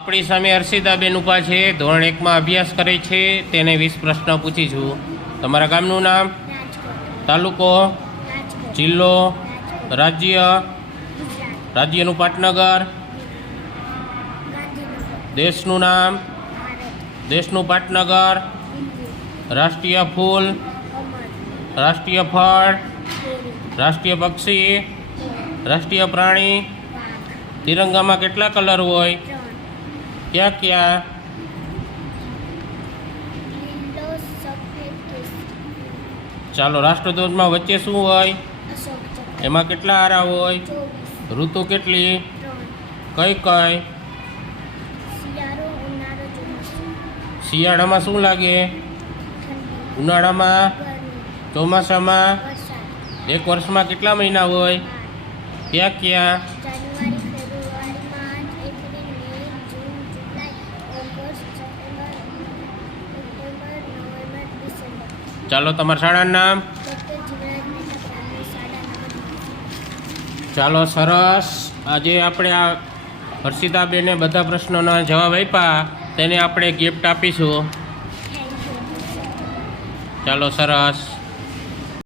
આપણી સામે હર્ષિતાબેન ઊભા છે, ધોરણ 1 માં અભ્યાસ કરે છે. તેને 20 પ્રશ્ન પૂછીશું. તમારા ગામનું નામ, તાલુકો, જિલ્લો, રાજ્ય, રાજ્યનું પાટનગર, દેશનું નામ, દેશનું પાટનગર, રાષ્ટ્રીય ફૂલ, રાષ્ટ્રીય ફળ, રાષ્ટ્રીય પક્ષી, રાષ્ટ્રીય પ્રાણી, તિરંગામાં કેટલા કલર હોય, ક્યાં ક્યાં, ચાલો રાષ્ટ્રધ્વજમાં વચ્ચે શું હોય, એમાં કેટલા આરા હોય, ઋતુ કેટલી, કઈ કઈ, શિયાળામાં શું લાગે, ઉનાળામાં, ચોમાસામાં, એક વર્ષમાં કેટલા મહિના હોય, ક્યાં ક્યાં, ચાલો તમારા શાળાનું નામ, ચાલો સરસ. આજે આપણે આ હર્ષિતાબેને બધા પ્રશ્નોના જવાબ આપ્યા, તેને આપણે ગિફ્ટ આપીશું. ચાલો સરસ.